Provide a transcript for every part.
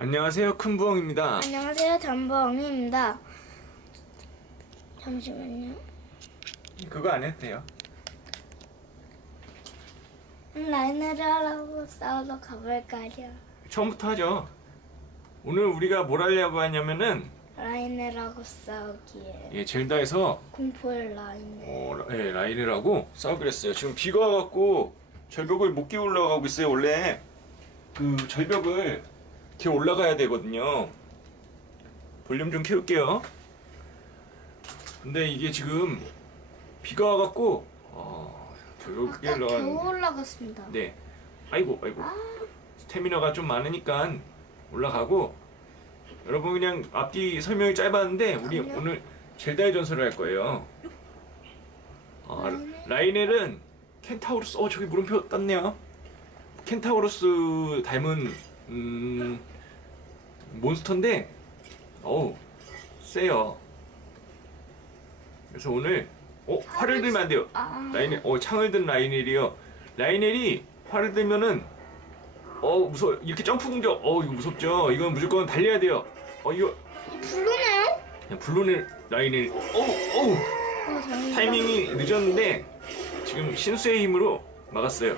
안녕하세요 큰부엉입니다 안녕하세요, 전범입니다. 잠시만요. 그거 안 해도 돼요 라이너라고 싸우러 가볼까요? 처음부터 하죠 오늘 우리가 뭘 하려고 하냐면은 라이너라고 싸우기에 예 젤다에서 공포의 라이너. 어, 라- 예, 라인이라고 싸우기로 했어요 지금 비가 와갖고 절벽을 못 끼고 올라가고 있어요 원래 그 절벽을 이렇게 올라가야 되거든요 볼륨 좀 키울게요 근데 이게 지금 비가 와갖고 어, 끼고 아까 겨우 올라가는 올라갔습니다. 네. 아이고, 아이고. 스태미너가 좀 많으니까 올라가고 여러분 그냥 앞뒤 설명이 짧았는데 우리 그럼요. 오늘 젤다의 전설을 할 거예요. 어, 라이넬은 켄타우로스, 어 저기 물음표 떴네요. 켄타우로스 닮은 음, 몬스터인데, 어우 세요. 그래서 오늘 어 활을 들면 안 돼요. 아, 라이넬, 어 창을 든 라이넬이요. 라이넬이 활을 들면은 어 무서워. 이렇게 점프 공격. 어 이거 무섭죠. 이건 무조건 달려야 돼요. 어 이거 블루네요? 블루넬 라이넬. 어우 어우 어. 타이밍이 늦었는데 지금 신수의 힘으로 막았어요.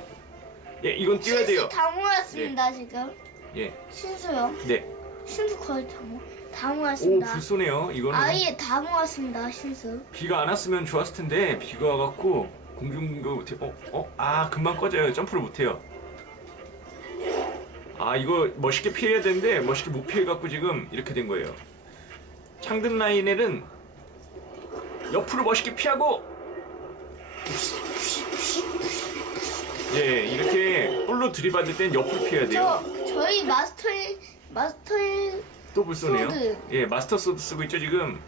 예 이건 뛰어야 돼요. 신수 다 모았습니다, 지금. 예 신수요? 네. 신수 거의 다, 모, 다 오 모았습니다. 불쏘네요. 이거는 아예 다 모았습니다, 신수. 비가 안 왔으면 좋았을 텐데 비가 와갖고 공중도 못해. 어, 어, 아 금방 꺼져요. 점프를 못해요. 아 이거 멋있게 피해야 되는데 멋있게 못 피해갖고 지금 이렇게 된 거예요. 창든 라인엘은 옆으로 멋있게 피하고 예 이렇게 볼로 들이받을 땐 옆으로 피해야 돼요. 저, 저희 마스터의, 마스터의, 또 불쏘네요. 소드. 예, 마스터 소드 쓰고 있죠 지금.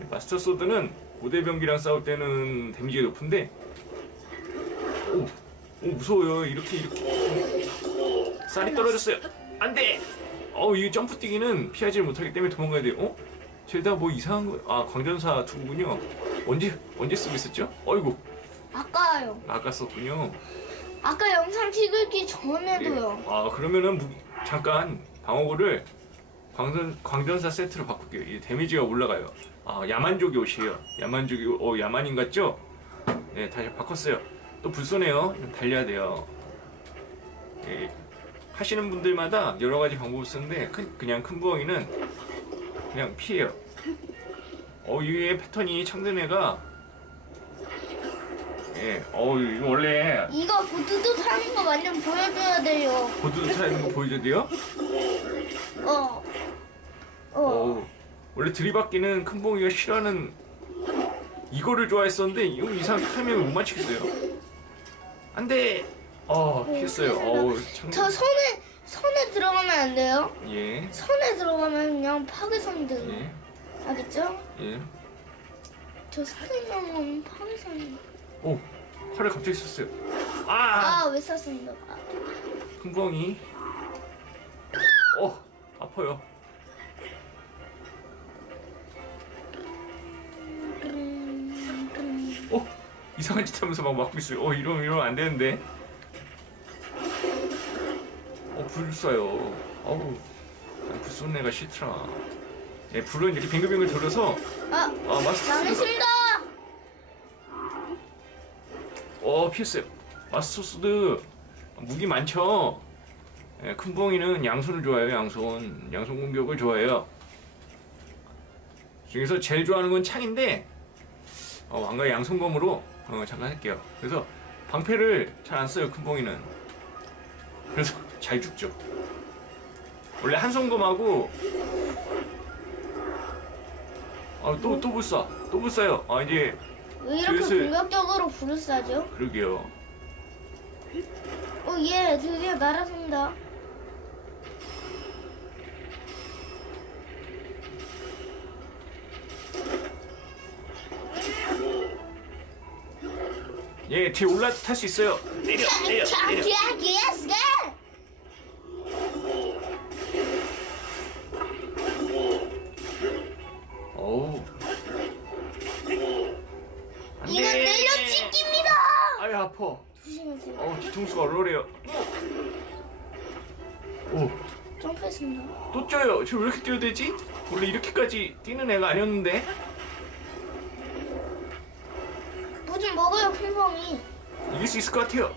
예, 마스터 소드는 고대병기랑 싸울 때는 데미지가 높은데, 오, 오 무서워요. 이렇게 이렇게 쌀이 떨어졌어요. 안돼. 어우 이 점프 뛰기는 피하지 못하기 때문에 도망가야 돼요. 어? 젤다 뭐 이상한 거? 아 광전사 투구군요. 언제 언제 쓰고 있었죠? 어이구 아까요. 아까 썼군요. 아까 영상 찍기 예. 전에도요. 아 그러면은 무- 잠깐 방어구를 광전 광전사 세트로 바꿀게요. 이 데미지가 올라가요. 아 야만족이 옷이에요. 야만족이 옷- 어 야만인 같죠? 네 다시 바꿨어요. 또 불쏘네요. 달려야 돼요. 예, 하시는 분들마다 여러 가지 방법을 쓰는데 큰- 그냥 큰 부엉이는 그냥 피해요. 어 이게 패턴이 애가 예, 어 이거 원래 이거 보드도 사는 거 완전 보여줘야 돼요. 보드 타는 거 보여줘야 돼요? 어. 어. 어, 원래 들이받기는 큰 봉이가 싫어하는 이거를 좋아했었는데 이거 이상하게 타이밍을 못 맞추겠어요. 안 돼! 어, 피했어요. 어우, 참. 저 손에 손에 들어가면 안 돼요. 예, 손에 들어가면 그냥 파괴선이 돼요. 예, 알겠죠? 예. 저 손에 들어가면 파괴선이. 오, 활을 갑자기 썼어요. 아! 아, 왜 썼습니까? 아, 큰 봉이. 어, 아파요. 어, 이상한 짓 하면서 막 막고 있어요. 어, 이러면, 이러면 안 되는데. 어, 불 쏴요. 어우, 난불 쏘는 애가 싫더라. 예, 불은 이렇게 빙글빙글 돌려서, 아, 아, 마스터. 망했습니다. 어, 피했어요. 마스터스드 무기 많죠? 예, 큰 붕이는 양손을 좋아해요, 양손. 양손 공격을 좋아해요. 중에서 제일 좋아하는 건 창인데, 어, 왕가 양손검으로 어, 잠깐 할게요. 그래서 방패를 잘 안 써요, 큰 붕이는. 그래서 잘 죽죠. 원래 한 손검하고, 아, 또, 또 불사. 또 불사요. 아, 이제, 왜 이렇게 슬슬- 공격적으로 불을 쏴죠? 그러게요. 어, 예, 드디어 날았습니다. 예, 뒤에 올라탈 수 있어요. 내려, 내려, 내려. 어우. 안 돼. 이건 내려치기입니다! 아유, 아파. 조심하세요. 어우, 뒤통수가 얼얼해요. 오, 점프했습니다. 또 쪄요. 저왜 이렇게 뛰어야 되지? 원래 이렇게까지 뛰는 애가 아니었는데. 먹어요, 핑퐁이. 이길 수 있을 것 같아요.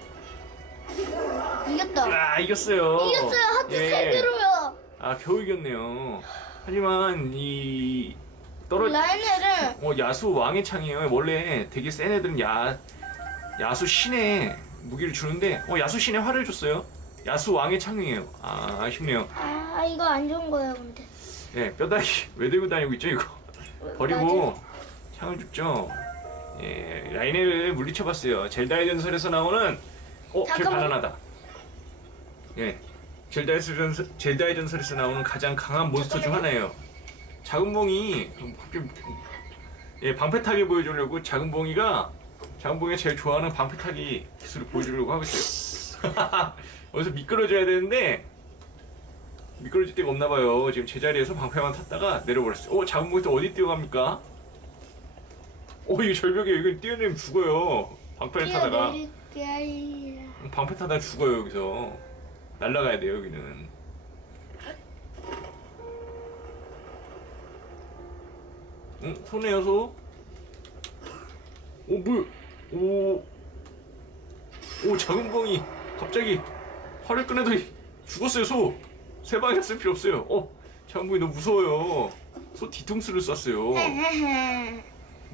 이겼다. 아, 이겼어요. 이겼어요. 하트 예. 세 개로요. 아, 겨우 이겼네요. 하지만 이 떨어 라인을 어, 야수 왕의 창이에요. 원래 되게 센 애들은 야 야수 신의 무기를 주는데 어, 야수 신의 활을 줬어요. 야수 왕의 창이에요. 아, 아쉽네요. 아 이거 안 좋은 거예요, 근데. 예, 뼈다귀 왜 들고 다니고 있죠, 이거? 버리고 창을 줍죠. 예, 라이네를 물리쳐봤어요. 젤다의 전설에서 나오는 어, 제 잠깐만. 바나나다. 예, 젤다의 전설, 젤다의 전설에서 나오는 가장 강한 몬스터 중. 하나예요. 작은 봉이 예, 방패 타기 보여주려고 작은 봉이가 작은 봉이가 제일 좋아하는 방패 타기 기술을 보여주려고 하고 있어요. 어디서 미끄러져야 되는데 미끄러질 데가 없나 봐요. 지금 제자리에서 방패만 탔다가 내려버렸어요. 어, 작은 봉이 또 어디 뛰어갑니까? 어, 이거 절벽에 이거 뛰어내면 죽어요. 방패를 타다가. 방패 타다가 죽어요 여기서 날아가야 돼요 여기는. 응? 소? 오 뭐? 오. 오 작은 봉이 갑자기 활을 꺼내더니 죽었어요 소. 세 방이나 쓸 필요 없어요. 어 작은 봉이 너무 무서워요. 소 뒤통수를 쐈어요.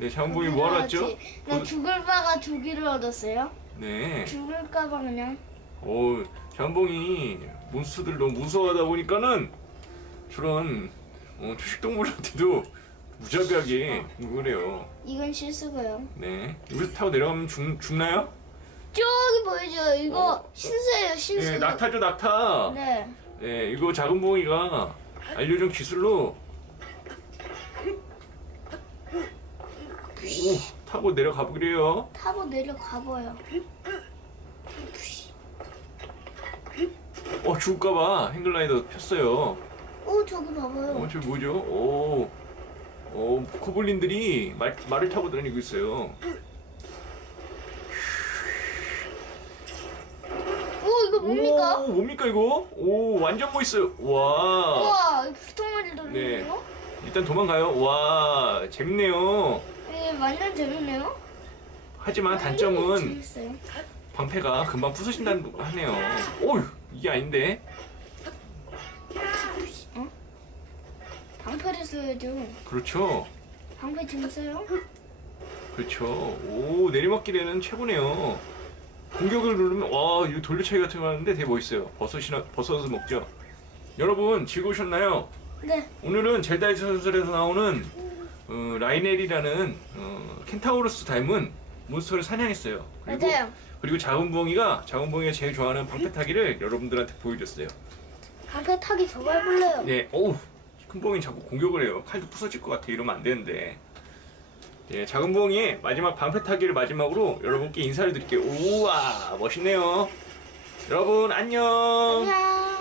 네 작은 봉이 뭐하러 왔죠? 나 죽을 바가 두 개를 얻었어요. 네. 죽을까봐 그냥. 오, 잠봉이 몬스터들 너무 무서워하다 보니까는 저런 어, 초식동물한테도 무자비하게 그래요. 이건 실수고요. 네. 여기서 타고 내려가면 죽, 죽나요? 저기 보이죠? 이거 어. 신수예요, 신수. 예, 낙타죠, 낙타. 네. 예, 이거 작은 봉이가 알려준 기술로 타고 내려가 보기래요. 타고 내려가봐요. 어, 죽을까봐 행글라이더 폈어요. 오, 저기 봐봐요. 어, 저 뭐죠? 오, 어, 코블린들이 말, 말을 타고 다니고 있어요. 오, 이거 뭡니까? 오, 뭡니까 이거? 오, 완전 멋있어요. 와, 우와, 이 불통머리 돌리네요? 일단 도망가요. 와, 재밌네요. 네, 완전 재밌네요. 하지만 단점은 재밌어요. 방패가 금방 부서진다는 거 하네요. 오유, 이게 아닌데. 방패를 써야죠. 그렇죠. 방패 지금 써요? 그렇죠. 오, 내리막길에는 최고네요. 공격을 누르면 와, 이 돌려차기 같은 거 하는데 되게 멋있어요. 버섯이나 버섯을 먹죠. 여러분 즐거우셨나요? 네. 오늘은 젤다의 전설에서 나오는 어, 라이넬이라는 어, 켄타우로스 닮은 몬스터를 사냥했어요. 그리고 맞아요. 그리고 작은 봉이가 작은 봉이가 제일 좋아하는 방패 타기를 여러분들한테 보여줬어요. 방패 타기 저거 해볼래요. 네, 어우, 큰 봉이 자꾸 공격을 해요. 칼도 부서질 것 같아. 이러면 안 되는데. 예, 작은 봉이의 마지막 방패 타기를 마지막으로 여러분께 인사를 드릴게요. 우와, 멋있네요. 여러분 안녕. 안녕.